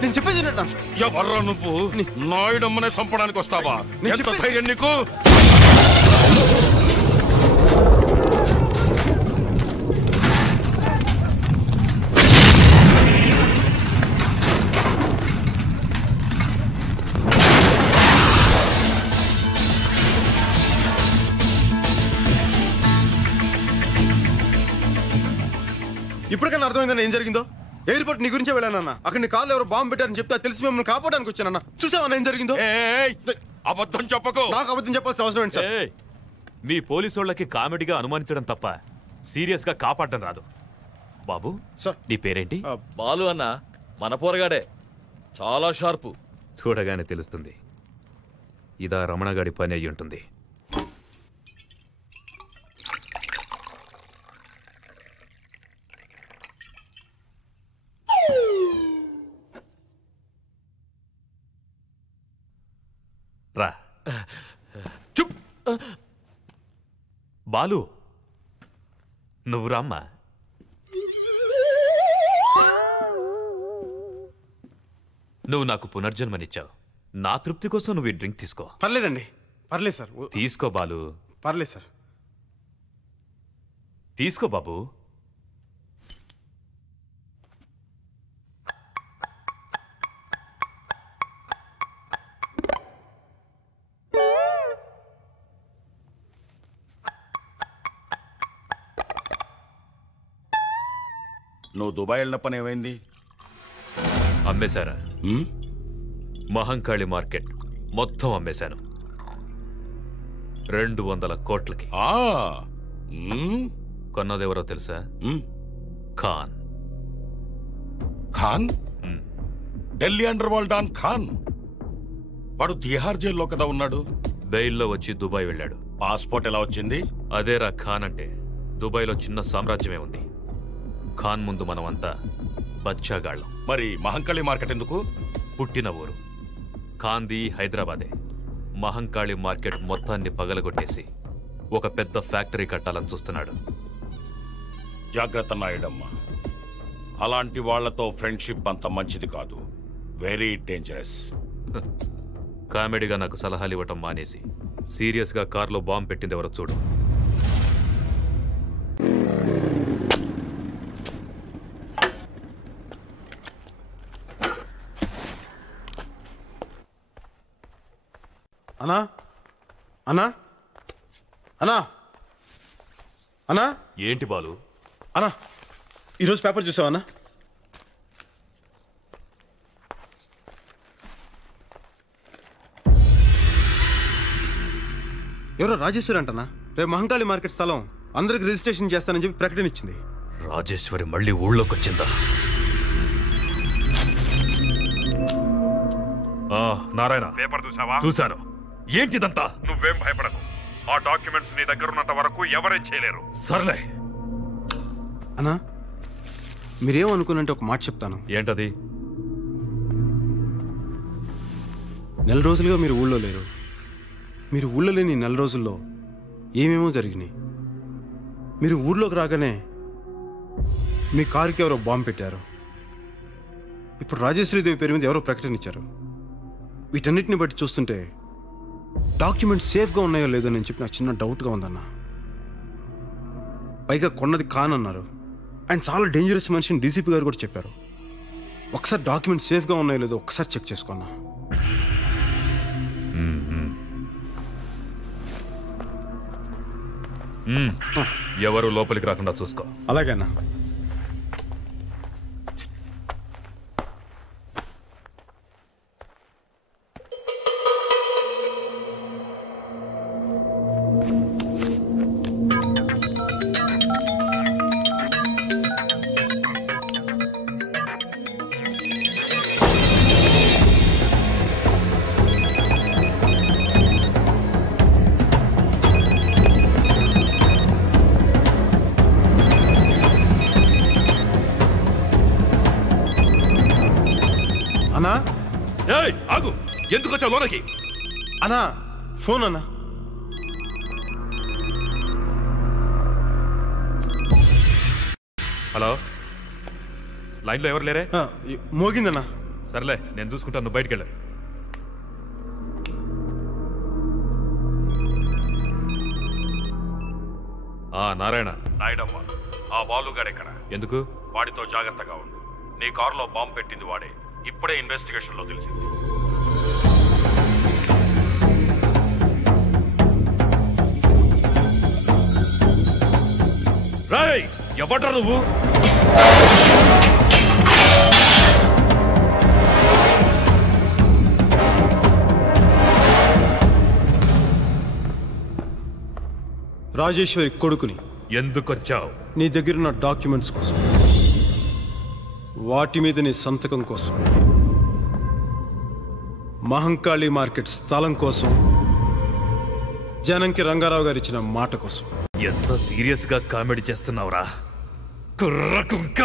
నేను చెప్పేది ఎవర్రా నువ్వు? నాయుడమ్మనే చంపడానికి వస్తావా? ఎంత ధైర్యం నీకు? ఇప్పటికన్నా అర్థమైందన్న ఏం జరిగిందో? ఎయిర్పోర్ట్ నీ గురించే వెళ్ళానన్న. అక్కడ నీ కాళ్ళు ఎవరు బాంబు పెట్టారని చెప్తే తెలిసి మిమ్మల్ని కాపాడడానికి వచ్చానన్న. చూసావన్నా ఏం జరిగిందో? అబద్ధం చెప్పకు. నాకు అబద్ధం చెప్పాల్సిన అవసరం ఏంటి సార్? మీ పోలీసు వాళ్ళకి కామెడీగా అనుమానించడం తప్ప సీరియస్ గా కాపాడడం రాదు. బాబు సార్, నీ పేరేంటి? బాలు అన్న, మన పోరగాడే, చాలా షార్పు. చూడగానే తెలుస్తుంది. ఇదా రమణగాడి పని అయ్యి ఉంటుంది. రా. చుప్. బాలు నువ్వు రామ్మా. నువ్వు నాకు పునర్జన్మనిచ్చావు. నా తృప్తి కోసం నువ్వు ఈ డ్రింక్ తీసుకో. పర్లేదండి, పర్లేదు సార్. తీసుకో బాలు. పర్లేదు సార్. తీసుకో బాబు. నువ్వు దుబాయ్ వెళ్ళిన పని ఏమైంది? అమ్మేశారా? మహంకాళి మార్కెట్ మొత్తం అమ్మేశాను. 200 కోట్లకి. కొన్నదెవరో తెలుసా? Khan. Khan? Delhi underworld don Khan. వాడు తిహార్ జైల్లో కదా ఉన్నాడు. బెయిల్లో వచ్చి దుబాయ్ వెళ్ళాడు. పాస్పోర్ట్ ఎలా వచ్చింది? అదేరా ఖాన్ అంటే. దుబాయ్లో చిన్న సామ్రాజ్యమే ఉంది. ఖాన్ ముందు మనమంతా బచ్చాగాళ్ళం. మరి మహంకాళి మార్కెట్ ఎందుకు? పుట్టిన ఊరు ఖాన్ది హైదరాబాదే. మహంకాళి మార్కెట్ మొత్తాన్ని పగలగొట్టేసి ఒక పెద్ద ఫ్యాక్టరీ కట్టాలని చూస్తున్నాడు. జాగ్రత్త నాయుడమ్మ, అలాంటి వాళ్లతో ఫ్రెండ్షిప్ అంత మంచిది కాదు. Very dangerous. కామెడీగా నాకు సలహాలు ఇవ్వటం మానేసి సీరియస్గా కార్లో బాంబు పెట్టింది ఎవరో చూడు. అన్నా, అన్నా, అన్నా, అన్నా. ఏంటి బాలు? అన్నా, ఈరోజు పేపర్ చూసావా అన్నా? ఎవరో రాజేశ్వరి అంటనా రేపు మహంకాళి మార్కెట్ స్థలం అందరికి రిజిస్ట్రేషన్ చేస్తానని చెప్పి ప్రకటన ఇచ్చింది. రాజేశ్వరి మళ్ళీ ఊళ్ళోకి వచ్చిందా? నారాయణ, పేపర్ చూసావా? చూశాను. ఏంటిదంతా? నువ్వేం భయపడకు. ఆ డాక్యుమెంట్స్ నీ దగ్గర ఉన్నంత వరకు ఎవరేం చేయలేరు. సర్లే అన్నా, మీరేమనుకున్నంటే ఒక మాట చెప్తాను. ఏంటది? నెల రోజులుగా మీరు ఊళ్ళో లేరు. మీరు ఊళ్ళో లేని నెల రోజుల్లో ఏమేమో జరిగినాయి. మీరు ఊర్లోకి రాగానే మీ కారుకి ఎవరో బాంబు పెట్టారు. ఇప్పుడు రాజేశ్వరీదేవి పేరు మీద ఎవరో ప్రకటన ఇచ్చారు. వీటన్నిటిని బట్టి చూస్తుంటే డాక్యుమెంట్స్ సేఫ్గా ఉన్నాయో లేదో నేను చెప్పి నాకు చిన్న డౌట్గా ఉందన్న. పైగా కొన్నది ఖాన్ అన్నారు. అండ్ చాలా డేంజరస్ మనిషిని డీసీపీ గారు కూడా చెప్పారు. ఒకసారి డాక్యుమెంట్స్ సేఫ్గా ఉన్నాయో లేదో ఒకసారి చెక్ చేసుకున్నా. ఎవరు లోపలికి రాకుండా చూసుకో. అలాగేనా? ఆగు. ఎందుకు వచ్చావు లోనకి? అన్నా, ఫోన్ అన్నా. హలో, లైన్లో ఎవరు లేరే? మోగిందన్నా. సర్లే, నేను చూసుకుంటాను, నువ్వు బయటికి వెళ్ళు. నారాయణ. నాయుడమ్మ, ఆ బాలుగాడు ఎక్కడ? ఎందుకు? వాడితో జాగ్రత్తగా ఉండు. నీ కారులో బాంబు పెట్టింది వాడే. ఇప్పుడే ఇన్వెస్టిగేషన్ లో తెలిసింది. రాయ్, ఎవడ్రా నువ్వు? రాజేశ్వరి కొడుకుని. ఎందుకొచ్చావు? నీ దగ్గరున్న డాక్యుమెంట్స్ కోసం, వాటి మీద నీ సంతకం కోసం, మహంకాళి మార్కెట్ స్థలం కోసం, జనంకి రంగారావు గారు ఇచ్చిన మాట కోసం. ఎంత సీరియస్ గా కామెడీ చేస్తున్నావురా కుర్ర కుక్క!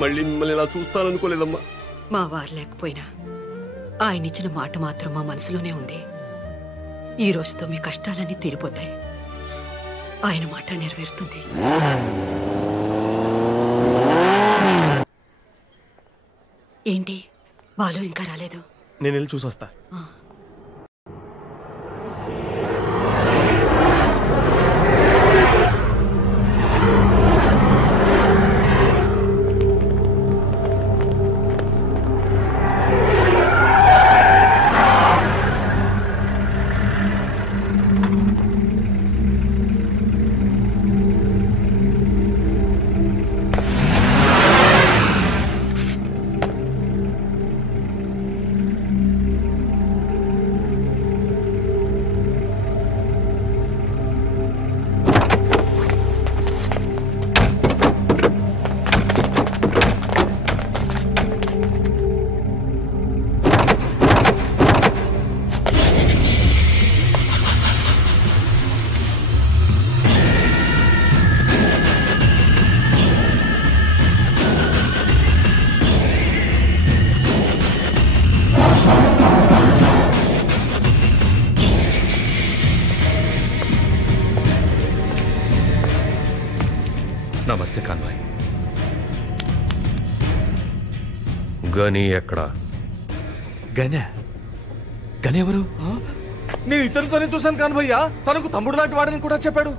మళ్ళీ మిమ్మల్ని ఇలా చూస్తాననుకోలేదమ్మా. మా వారు లేకపోయినా ఆయన ఇచ్చిన మాట మాత్రం మా మనసులోనే ఉంది. ఈ రోజుతో మీ కష్టాలన్నీ తీరిపోతాయి. ఆయన మాట నెరవేరుతుంది. ఏంటి బాలు ఇంకా రాలేదు? నేను వెళ్ళి చూసొస్తా. నమస్తే కాన్వాయ్. గని ఎక్కడ? గని ఎవరు? నేను ఇతనితోనే చూశాను కాను భయ్యా. తనకు తమ్ముడు లాంటి వాడని కూడా చెప్పాడు.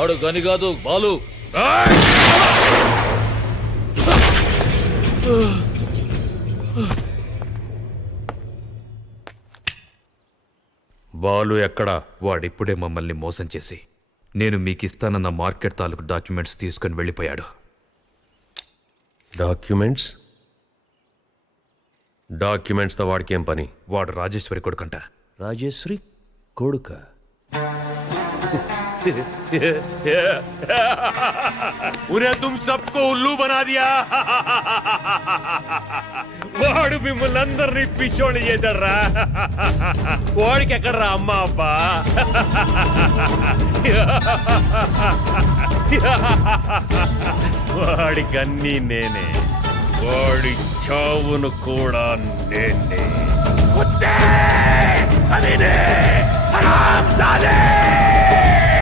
ఆడు గని కాదు, బాలు. బాలు ఎక్కడ? వాడిప్పుడే మమ్మల్ని మోసం చేసి నేను మీకిస్తానన్న మార్కెట్ తాలూకు డాక్యుమెంట్స్ తీసుకుని వెళ్ళిపోయాడు. డాక్యుమెంట్స్తో వాడికేం పని? వాడు రాజేశ్వరి కొడుకంట. రాజేశ్వరి కొడుక? उन्हें तुम सबको उल्लू बना दिया. వాడు మిమ్మల్ని అందరినీ పిచ్చోళ్ళు చేశాడ్రా. వాడికి ఎక్కడ్రా అమ్మా అబ్బా? వాడికన్నీ నేనే, వాడి చావును కూడా నేనే.